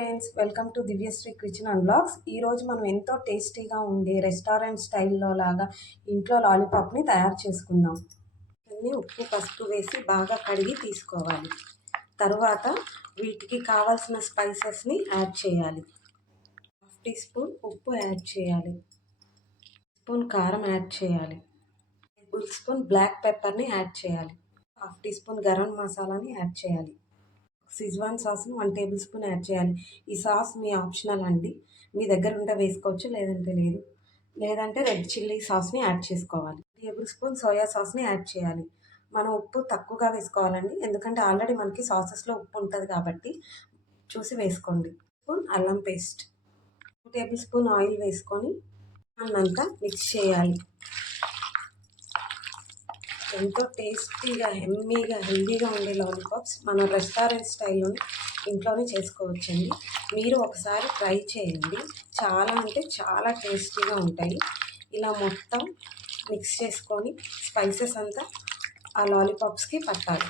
Friends, welcome to Divyashri kitchen and blogs. ఈరోజు మనం ఎంతో టేస్టీగా ఉండే రెస్టారెంట్ స్టైల్లో లాగా ఇంట్లో లాలీపాప్ని తయారు చేసుకుందాం. అన్నీ ఉప్పు పసుపు వేసి బాగా కడిగి తీసుకోవాలి. తర్వాత వీటికి కావాల్సిన స్పైసెస్ని యాడ్ చేయాలి. 1/2 టీ స్పూన్ ఉప్పు యాడ్ చేయాలి, స్పూన్ కారం యాడ్ చేయాలి, 1 టేబుల్ స్పూన్ బ్లాక్ పెప్పర్ని యాడ్ చేయాలి, 1/2 టీ స్పూన్ గరం మసాలాని యాడ్ చేయాలి, సిజ్వాన్ సాస్ని 1 టేబుల్ స్పూన్ యాడ్ చేయాలి. ఈ సాస్ మీ ఆప్షనల్ అండి, మీ దగ్గర ఉంటే వేసుకోవచ్చు, లేదంటే లేదు. లేదంటే రెడ్ చిల్లీ సాస్ని యాడ్ చేసుకోవాలి. 1 టేబుల్ స్పూన్ సోయా సాస్ని యాడ్ చేయాలి. మనం ఉప్పు తక్కువగా వేసుకోవాలండి, ఎందుకంటే ఆల్రెడీ మనకి సాసెస్లో ఉప్పు ఉంటుంది కాబట్టి చూసి వేసుకోండి. స్పూన్ అల్లం పేస్ట్, 2 టేబుల్ స్పూన్ ఆయిల్ వేసుకొని అన్నంతా మిక్స్ చేయాలి. ఎంతో టేస్టీగా ఎమ్మీగా హెల్దీగా ఉండే లాలీపాప్స్ మన రెస్టారెంట్ స్టైల్లోనే ఇంట్లోనే చేసుకోవచ్చండి. మీరు ఒకసారి ట్రై చేయండి, చాలా అంటే చాలా టేస్టీగా ఉంటాయి. ఇలా మొత్తం మిక్స్ చేసుకొని స్పైసెస్ అంతా ఆ లాలీపాప్స్కి పట్టాలి.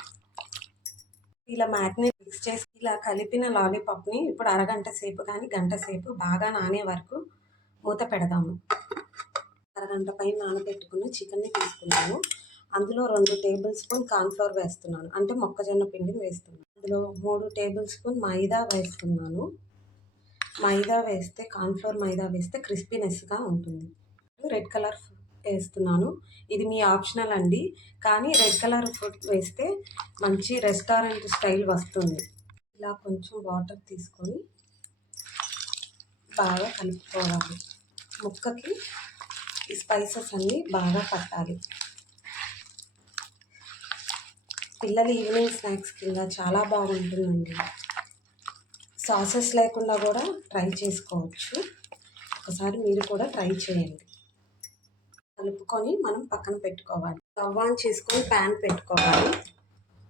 ఇలా మ్యాగ్నేట్ మిక్స్ చేసి ఇలా కలిపిన లాలీపాప్ని ఇప్పుడు అరగంట సేపు కానీ గంట సేపు బాగా నానే వరకు మూత పెడదాము. అరగంట పైన నానబెట్టుకున్న చికెన్ని తీసుకున్నాను. అందులో 2 టేబుల్ స్పూన్ కార్న్ఫ్లోర్ వేస్తున్నాను, అంటే మొక్కజొన్న పిండిని వేస్తున్నాను. అందులో 3 టేబుల్ స్పూన్ మైదా వేస్తున్నాను. మైదా వేస్తే కార్న్ఫ్లోర్ మైదా వేస్తే క్రిస్పీనెస్గా ఉంటుంది. రెడ్ కలర్ వేస్తున్నాను, ఇది మీ ఆప్షనల్ అండి, కానీ రెడ్ కలర్ ఫుడ్ వేస్తే మంచి రెస్టారెంట్ స్టైల్ వస్తుంది. ఇలా కొంచెం వాటర్ తీసుకొని బాగా కలుపుకోవాలి. ముక్కకి ఈ స్పైసెస్ అన్నీ బాగా పట్టాలి. పిల్లలు ఈవినింగ్ స్నాక్స్ కింద చాలా బాగుంటుందండి. సాసెస్ లేకుండా కూడా ట్రై చేసుకోవచ్చు, ఒకసారి మీరు కూడా ట్రై చేయండి. కలుపుకొని మనం పక్కన పెట్టుకోవాలి. స్టవ్ ఆన్ చేసుకొని ప్యాన్ పెట్టుకోవాలి.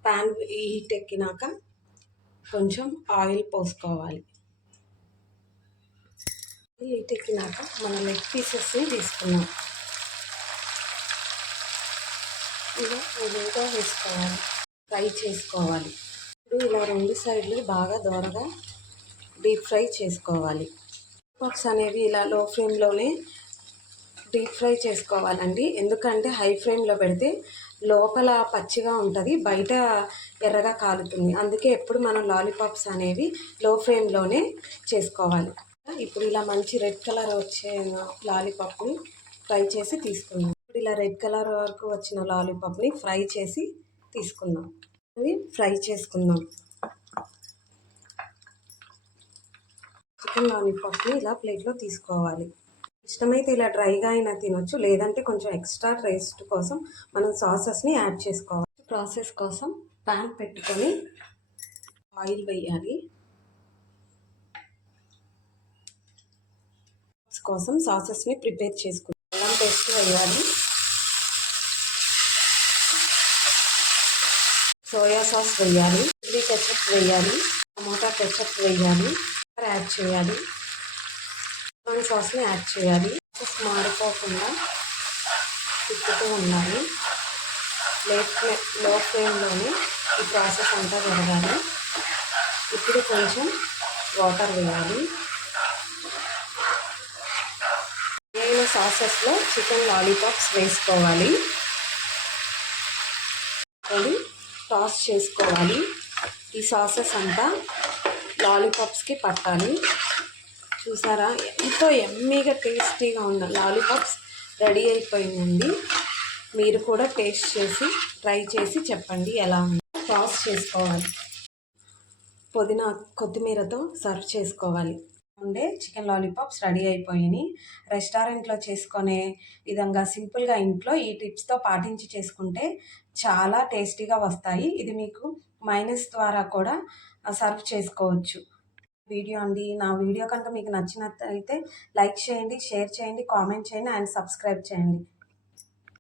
ప్యాన్ హీట్ ఎక్కినాక కొంచెం ఆయిల్ పోసుకోవాలి. హీట్ ఎక్కినాక మన లెగ్ పీసెస్ని తీసుకున్నాం, ఇలా వేసుకోవాలి, ఫ్రై చేసుకోవాలి. ఇప్పుడు ఇలా 2 సైడ్లు బాగా దోరగా డీప్ ఫ్రై చేసుకోవాలి. పప్స్ అనేవి ఇలా లో ఫ్లేమ్లోనే డీప్ ఫ్రై చేసుకోవాలండి, ఎందుకంటే హై ఫ్లేమ్లో పెడితే లోపల పచ్చిగా ఉంటుంది, బయట ఎర్రగా కాలుతుంది. అందుకే ఎప్పుడు మనం లాలీపాప్స్ అనేవి లో ఫ్లేమ్లోనే చేసుకోవాలి. ఇప్పుడు ఇలా మంచి రెడ్ కలర్ వచ్చే లాలీపాప్ని ఫ్రై చేసి తీసుకుందాం. ఇప్పుడు ఇలా రెడ్ కలర్ వరకు వచ్చిన లాలీపాప్ని ఫ్రై చేసి తీసుకుందాం. ఇవి ఫ్రై చేసుకుందాం. చికెన్ లాలీపాప్ని ఇలా ప్లేట్లో తీసుకోవాలి. ఇష్టమైతే ఇలా డ్రైగా అయినా తినొచ్చు, లేదంటే కొంచెం ఎక్స్ట్రా టేస్ట్ కోసం మనం సాసెస్ని యాడ్ చేసుకోవాలి. ప్రాసెస్ కోసం ప్యాన్ పెట్టుకొని ఆయిల్ వేయాలి. కోసం సాసెస్ని ప్రిపేర్ చేసుకుంటాం. అల్లం పేస్ట్ వేయాలి, సోయా సాస్ వేయాలి, చిల్లీ కెచప్ వేయాలి, టమాటా కెచప్ వేయాలి, యాడ్ చేయాలి, చికెన్ సాస్ని యాడ్ చేయాలి. మాడిపోకుండా తిప్పుతూ ఉండాలి. లో ఫ్లేమ్లోనే ఈ ప్రాసెస్ అంతా జరగాలి. ఇప్పుడు కొంచెం వాటర్ వేయాలి. వేసిన సాసెస్లో చికెన్ లాలీపాప్స్ వేసుకోవాలి, టాస్ చేసుకోవాలి. ఈ సాసెస్ అంతా లాలీపాప్స్కి పట్టాలి. చూసారా, ఎంతో ఎమ్మీగా టేస్టీగా ఉన్న లాలీపాప్స్ రెడీ అయిపోయిందండి. మీరు కూడా టేస్ట్ చేసి ట్రై చేసి చెప్పండి ఎలా ఉందో. టాస్ చేసుకోవాలి, పుదీనా కొత్తిమీరతో సర్వ్ చేసుకోవాలి. ఉండే చికెన్ లాలీపాప్స్ రెడీ అయిపోయినాయి. రెస్టారెంట్లో చేసుకునే విధంగా సింపుల్గా ఇంట్లో ఈ టిప్స్తో పాటించి చేసుకుంటే చాలా టేస్టీగా వస్తాయి. ఇది మీకు మైనస్ ద్వారా కూడా సర్వ్ చేసుకోవచ్చు. వీడియో అండి, నా వీడియో కనుక మీకు నచ్చినట్లయితే లైక్ చేయండి, షేర్ చేయండి, కామెంట్ చేయండి అండ్ సబ్స్క్రైబ్ చేయండి.